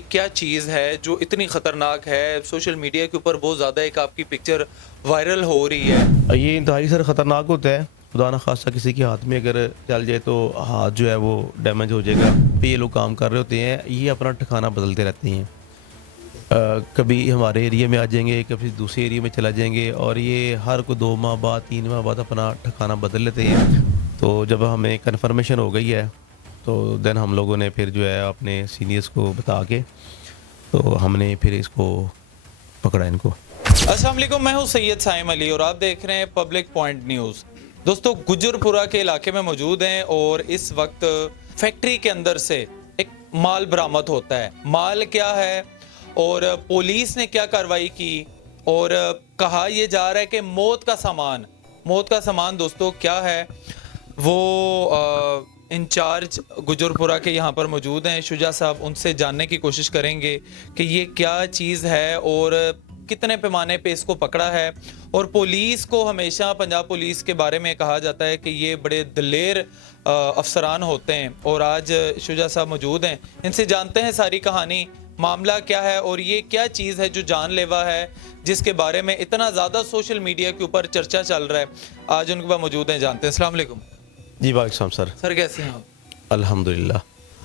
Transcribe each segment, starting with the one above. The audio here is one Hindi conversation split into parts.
क्या चीज़ है जो इतनी ख़तरनाक है, सोशल मीडिया के ऊपर बहुत ज़्यादा एक आपकी पिक्चर वायरल हो रही है। ये इंतहाई सर ख़तरनाक होता है। खुदा न खास्ता किसी के हाथ में अगर चल जाए तो हाथ जो है वो डैमेज हो जाएगा। पे ये लोग काम कर रहे होते हैं, ये अपना ठिकाना बदलते रहते हैं। कभी हमारे एरिया में आ जाएंगे, कभी दूसरे एरिया में चला जाएंगे और ये हर को 2 माह बाद 3 माह बाद अपना ठिकाना बदल लेते हैं। तो जब हमें कन्फर्मेशन हो गई है तो देन हम लोगों ने फिर जो है अपने सीनियर्स को बता के तो हमने फिर इसको पकड़ा इनको। अस्सलाम वालेकुम, मैं हूं सैयद साइम अली और आप देख रहे हैं पब्लिक पॉइंट न्यूज़। दोस्तों, गुजरपुरा के इलाके में मौजूद हैं और इस वक्त फैक्ट्री के अंदर से एक माल बरामद होता है। माल क्या है और पुलिस ने क्या कार्रवाई की और कहा यह जा रहा है कि मौत का सामान दोस्तों क्या है वो इंचार्ज गुजरपुरा के यहाँ पर मौजूद हैं शुजा साहब। उनसे जानने की कोशिश करेंगे कि ये क्या चीज़ है और कितने पैमाने पे इसको पकड़ा है। और पुलिस को हमेशा पंजाब पुलिस के बारे में कहा जाता है कि ये बड़े दिलेर अफसरान होते हैं और आज शुजा साहब मौजूद हैं। इनसे जानते हैं सारी कहानी, मामला क्या है और ये क्या चीज़ है जो जानलेवा है, जिसके बारे में इतना ज़्यादा सोशल मीडिया के ऊपर चर्चा चल रहा है। आज उनके पास मौजूद हैं, जानते हैं। अस्सलाम वालेकुम जी वालेकुम सर। सर, कैसे हैं आप? अल्हम्दुलिल्लाह।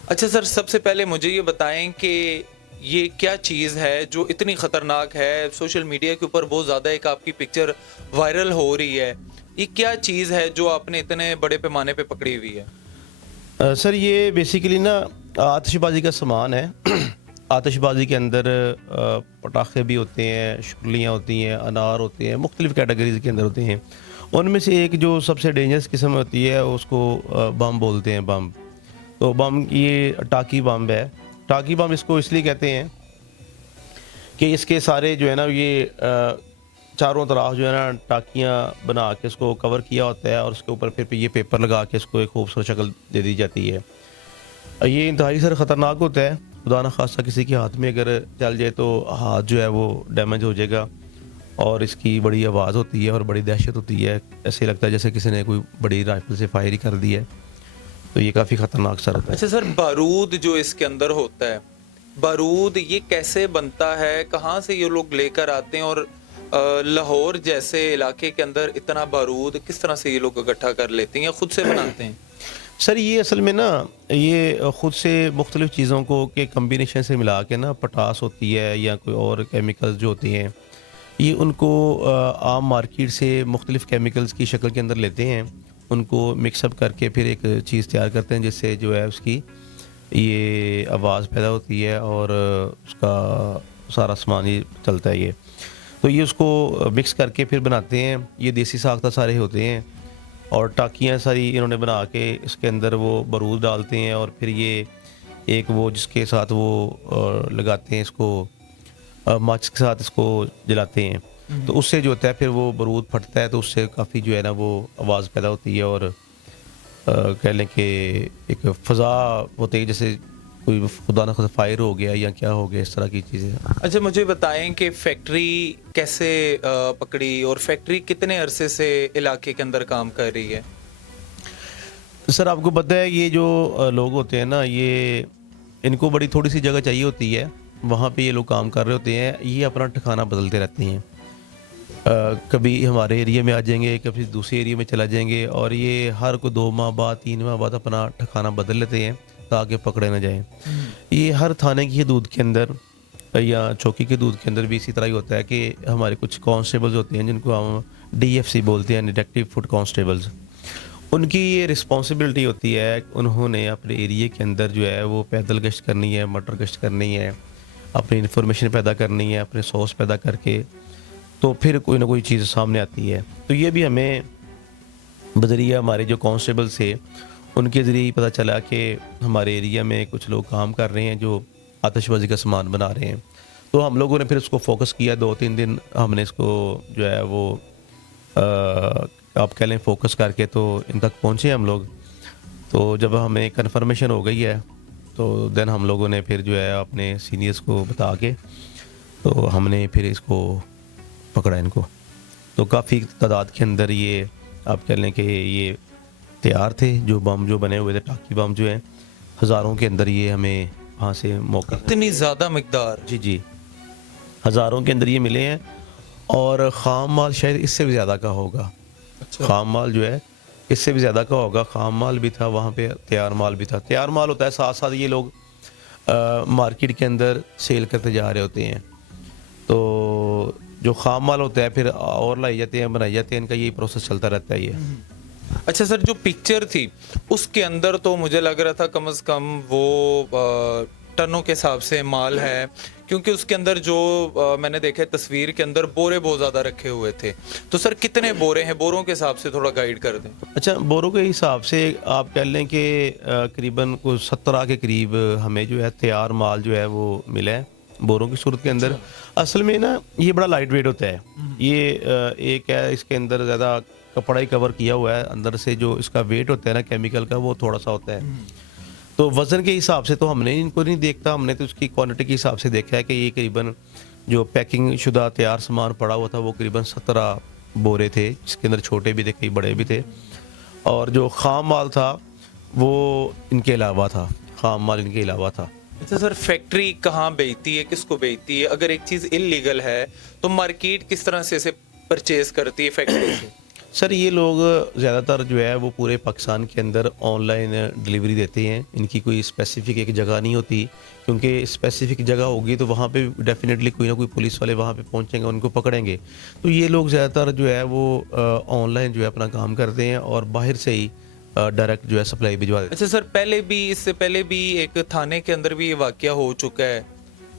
अच्छा सर, सबसे पहले मुझे ये बताएं कि ये क्या चीज़ है जो इतनी ख़तरनाक है, सोशल मीडिया के ऊपर बहुत ज़्यादा एक आपकी पिक्चर वायरल हो रही है। ये क्या चीज़ है जो आपने इतने बड़े पैमाने पे पकड़ी हुई है? सर ये बेसिकली ना आतिशबाजी का सामान है। आतिशबाजी के अंदर पटाखे भी होते हैं, शुलियाँ होती हैं, अनार होते हैं, मुख्तलिफ़ कैटेगरीज के अंदर होते हैं। उनमें से एक जो सबसे डेंजरस किस्म होती है उसको बम बोलते हैं, बम। तो बम ये टाकी बम है। टाकी बम इसको इसलिए कहते हैं कि इसके सारे जो है ना ये चारों तरफ जो है ना टाकियाँ बना के इसको कवर किया होता है और उसके ऊपर फिर ये पेपर लगा के इसको एक खूबसूरत शक्ल दे दी जाती है। ये इंतहाई सर ख़तरनाक होता है। खुदा न खास्ता किसी के हाथ में अगर चल जाए तो हाथ जो है वो डैमेज हो जाएगा और इसकी बड़ी आवाज़ होती है और बड़ी दहशत होती है। ऐसे लगता है जैसे किसी ने कोई बड़ी राइफल से फायर ही कर दी है। तो ये काफ़ी ख़तरनाक सर होता है। अच्छा सर, बारूद जो इसके अंदर होता है, बारूद ये कैसे बनता है, कहाँ से ये लोग लेकर आते हैं और लाहौर जैसे इलाके के अंदर इतना बारूद किस तरह से ये लोग इकट्ठा कर लेते हैं या खुद से बनाते हैं? सर ये असल में ना ये ख़ुद से मुख्तलिफ़ चीज़ों को के कम्बिनेशन से मिला के ना पटास होती है या कोई और केमिकल्स जो होती हैं, ये उनको आम मार्केट से मुख्तलिफ़ केमिकल्स की शक्ल के अंदर लेते हैं, उनको मिक्सअप करके फिर एक चीज़ तैयार करते हैं जिससे जो है उसकी ये आवाज़ पैदा होती है और उसका सारा सामान ही चलता है ये। तो ये उसको मिक्स करके फिर बनाते हैं। ये देसी साख्ता सारे होते हैं और टाकियाँ सारी इन्होंने बना के इसके अंदर वो बारूद डालते हैं और फिर ये एक वो जिसके साथ वो लगाते हैं इसको माचिस के साथ इसको जलाते हैं। तो उससे जो होता है फिर वो बारूद फटता है तो उससे काफ़ी जो है ना वो आवाज़ पैदा होती है और कह लें कि एक फ़ज़ा होती है जैसे कोई खुदा न खास्ता फायर हो गया या क्या हो गया, इस तरह की चीज़ें। अच्छा, मुझे बताएं कि फैक्ट्री कैसे पकड़ी और फैक्ट्री कितने अरसे से इलाके के अंदर काम कर रही है? सर आपको पता है ये जो लोग होते हैं ना ये इनको बड़ी थोड़ी सी जगह चाहिए होती है, वहाँ पे ये लोग काम कर रहे होते हैं, ये अपना ठिकाना बदलते रहते हैं। कभी हमारे एरिया में आ जाएंगे, कभी दूसरे एरिया में चला जाएंगे और ये हर को 2 माह बाद 3 माह बाद अपना ठिकाना बदल लेते हैं ताकि पकड़े ना जाएं। ये हर थाने की हदूद के अंदर या चौकी की हदूद के अंदर भी इसी तरह ही होता है कि हमारे कुछ कांस्टेबल्स होते हैं जिनको हम DFC बोलते हैं, डिटेक्टिव फुट कांस्टेबल्स। उनकी ये रिस्पॉन्सिबिलिटी होती है, उन्होंने अपने एरिया के अंदर जो है वो पैदल गश्त करनी है, मटर गश्त करनी है, अपनी इन्फॉर्मेशन पैदा करनी है, अपने सोर्स पैदा करके तो फिर कोई ना कोई चीज़ सामने आती है। तो ये भी हमें बजरिया हमारे जो कांस्टेबल थे उनके ज़रिए ही पता चला कि हमारे एरिया में कुछ लोग काम कर रहे हैं जो आतिशबाजी का सामान बना रहे हैं। तो हम लोगों ने फिर उसको फोकस किया, 2-3 दिन हमने इसको जो है वो आप कह लें फोकस करके तो इन तक पहुँचे हम लोग। तो जब हमें कन्फर्मेशन हो गई है तो देन हम लोगों ने फिर जो है अपने सीनियर्स को बता के तो हमने फिर इसको पकड़ा इनको। तो काफ़ी तादाद के अंदर ये आप कह लें कि ये तैयार थे, जो बम जो बने हुए थे टाकी बम जो है हज़ारों के अंदर ये हमें वहाँ से मौके इतनी ज्यादा मिकदार। जी जी, हज़ारों के अंदर ये मिले हैं। और ख़ाम माल शायद इससे भी ज़्यादा का होगा। अच्छा। ख़ाम माल जो है इससे भी ज़्यादा का होगा। ख़ाम माल भी था वहाँ पे, तैयार माल भी था। तैयार माल होता है साथ साथ ये लोग मार्केट के अंदर सेल करते जा रहे होते हैं। तो जो ख़ाम माल होता है फिर और लाई जाते हैं, बनाई जाते हैं, इनका यही प्रोसेस चलता रहता है ये। अच्छा सर, जो पिक्चर थी उसके अंदर तो मुझे लग रहा था कम से कम वो टनों के हिसाब से माल है, क्योंकि उसके अंदर जो मैंने देखा तस्वीर के अंदर बोरे बहुत ज़्यादा रखे हुए थे। तो सर कितने बोरे हैं, बोरों के हिसाब से थोड़ा गाइड कर दें। अच्छा, बोरों के हिसाब से आप कह लें कि करीबन को 17 के करीब हमें जो है तैयार माल जो है वो मिला है बोरों की सूरत के अंदर। असल में ना ये बड़ा लाइट वेट होता है। ये एक है, इसके अंदर ज़्यादा कपड़ा ही कवर किया हुआ है। अंदर से जो इसका वेट होता है ना केमिकल का, वो थोड़ा सा होता है। तो वज़न के हिसाब से तो हमने इनको नहीं देखता, हमने तो उसकी क्वांटिटी के हिसाब से देखा है कि ये करीबन जो पैकिंग शुदा तैयार सामान पड़ा हुआ था वो करीबन 17 बोरे थे, जिसके अंदर छोटे भी थे, कई बड़े भी थे। और जो ख़ाम माल था वो इनके अलावा था, ख़ाम माल इनके अलावा था। अच्छा सर, फैक्ट्री कहाँ बेचती है, किसको बेचती है? अगर एक चीज़ इलीगल है तो मार्केट किस तरह से इसे परचेज करती है फैक्ट्री से? सर ये लोग ज़्यादातर जो है वो पूरे पाकिस्तान के अंदर ऑनलाइन डिलीवरी देते हैं। इनकी कोई स्पेसिफिक एक जगह नहीं होती, क्योंकि स्पेसिफिक जगह होगी तो वहाँ पे डेफिनेटली कोई ना कोई पुलिस वाले वहाँ पे पहुँचेंगे, उनको पकड़ेंगे। तो ये लोग ज़्यादातर जो है वो ऑनलाइन जो है अपना काम करते हैं और बाहर से ही डायरेक्ट जो है सप्लाई भिजवा देते हैं। अच्छा सर, पहले भी, इससे पहले भी एक थाने के अंदर भी ये वाकया हो चुका है,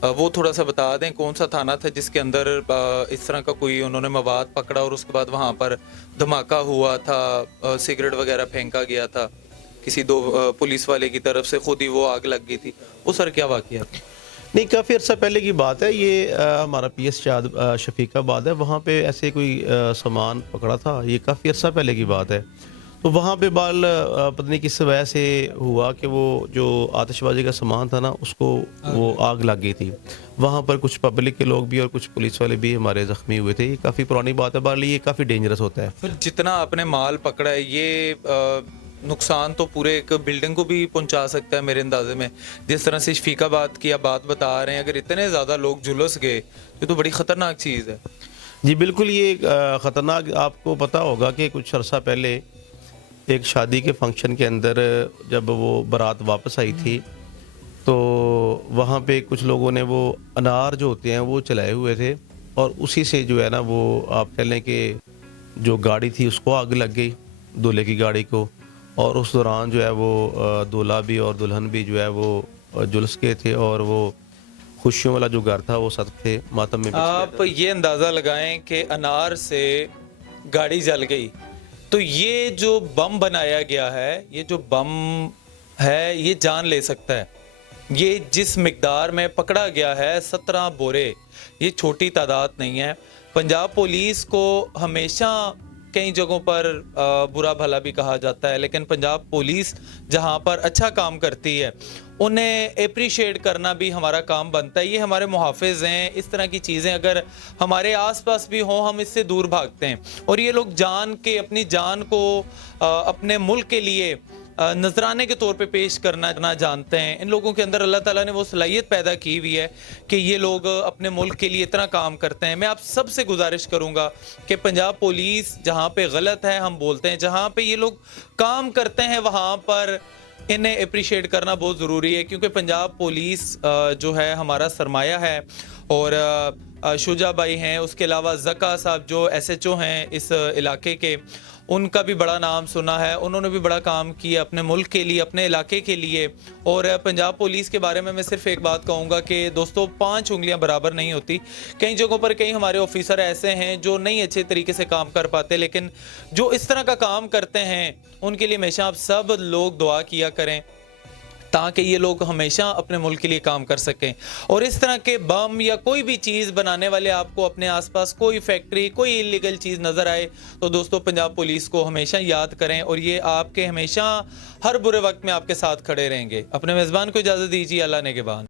वो थोड़ा सा बता दें कौन सा थाना था जिसके अंदर इस तरह का कोई उन्होंने मवाद पकड़ा और उसके बाद वहाँ पर धमाका हुआ था, सिगरेट वगैरह फेंका गया था, किसी दो पुलिस वाले की तरफ से, खुद ही वो आग लग गई थी। वो सर क्या वाकया था? नहीं, काफ़ी अर्सा पहले की बात है ये। हमारा PS शफीकाबाद है, वहाँ पे ऐसे कोई सामान पकड़ा था। ये काफ़ी अर्सा पहले की बात है। तो वहाँ पे पता नहीं किस वजह से हुआ कि वो जो आतिशबाजी का सामान था ना उसको वो आग लग गई थी। वहाँ पर कुछ पब्लिक के लोग भी और कुछ पुलिस वाले भी हमारे ज़ख्मी हुए थे। ये काफ़ी पुरानी बात है, बाली ये काफ़ी डेंजरस होता है। फिर जितना आपने माल पकड़ा है ये नुकसान तो पूरे एक बिल्डिंग को भी पहुंचा सकता है मेरे अंदाजे में। जिस तरह से शफीकाबाद की आप बात बता रहे हैं, अगर इतने ज़्यादा लोग झुलस गए, ये तो बड़ी ख़तरनाक चीज़ है। जी बिल्कुल, ये ख़तरनाक। आपको पता होगा कि कुछ अर्सा पहले एक शादी के फंक्शन के अंदर जब वो बारात वापस आई थी तो वहाँ पे कुछ लोगों ने वो अनार जो होते हैं वो चलाए हुए थे और उसी से जो है ना वो आप कह लें कि जो गाड़ी थी उसको आग लग गई, दूल्हे की गाड़ी को। और उस दौरान जो है वो दूल्हा भी और दुल्हन भी जो है वो जुलस गए थे और वो खुशियों वाला जो घर था वो सब थे मातम में। आप ये अंदाज़ा लगाएं कि अनार से गाड़ी जल गई, तो ये जो बम बनाया गया है, ये जो बम है ये जान ले सकता है। ये जिस मिकदार में पकड़ा गया है 17 बोरे, ये छोटी तादाद नहीं है। पंजाब पुलिस को हमेशा कई जगहों पर बुरा भला भी कहा जाता है, लेकिन पंजाब पुलिस जहां पर अच्छा काम करती है उन्हें अप्रिशिएट करना भी हमारा काम बनता है। ये हमारे मुहाफिज हैं। इस तरह की चीज़ें अगर हमारे आसपास भी हों हम इससे दूर भागते हैं। और ये लोग जान के अपनी जान को अपने मुल्क के लिए नजराने के तौर पे पेश करना जानते हैं। इन लोगों के अंदर अल्लाह ताला ने वो सलाहियत पैदा की हुई है कि ये लोग अपने मुल्क के लिए इतना काम करते हैं। मैं आप सबसे गुजारिश करूंगा कि पंजाब पुलिस जहां पे गलत है हम बोलते हैं, जहां पे ये लोग काम करते हैं वहां पर इन्हें अप्रिशिएट करना बहुत ज़रूरी है, क्योंकि पंजाब पुलिस जो है हमारा सरमाया है। और शुजा भाई हैं, उसके अलावा ज़का साहब जो SHO हैं इस इलाके के, उनका भी बड़ा नाम सुना है। उन्होंने भी बड़ा काम किया अपने मुल्क के लिए, अपने इलाके के लिए। और पंजाब पुलिस के बारे में मैं सिर्फ एक बात कहूँगा कि दोस्तों 5 उंगलियां बराबर नहीं होती। कई जगहों पर कई हमारे ऑफिसर ऐसे हैं जो नहीं अच्छे तरीके से काम कर पाते, लेकिन जो इस तरह का काम करते हैं उनके लिए हमेशा आप सब लोग दुआ किया करें ताकि ये लोग हमेशा अपने मुल्क के लिए काम कर सकें। और इस तरह के बम या कोई भी चीज़ बनाने वाले आपको अपने आसपास कोई फैक्ट्री, कोई इलीगल चीज़ नज़र आए तो दोस्तों पंजाब पुलिस को हमेशा याद करें, और ये आपके हमेशा हर बुरे वक्त में आपके साथ खड़े रहेंगे। अपने मेज़बान को इजाज़त दीजिए। अल्लाह ने के बाद।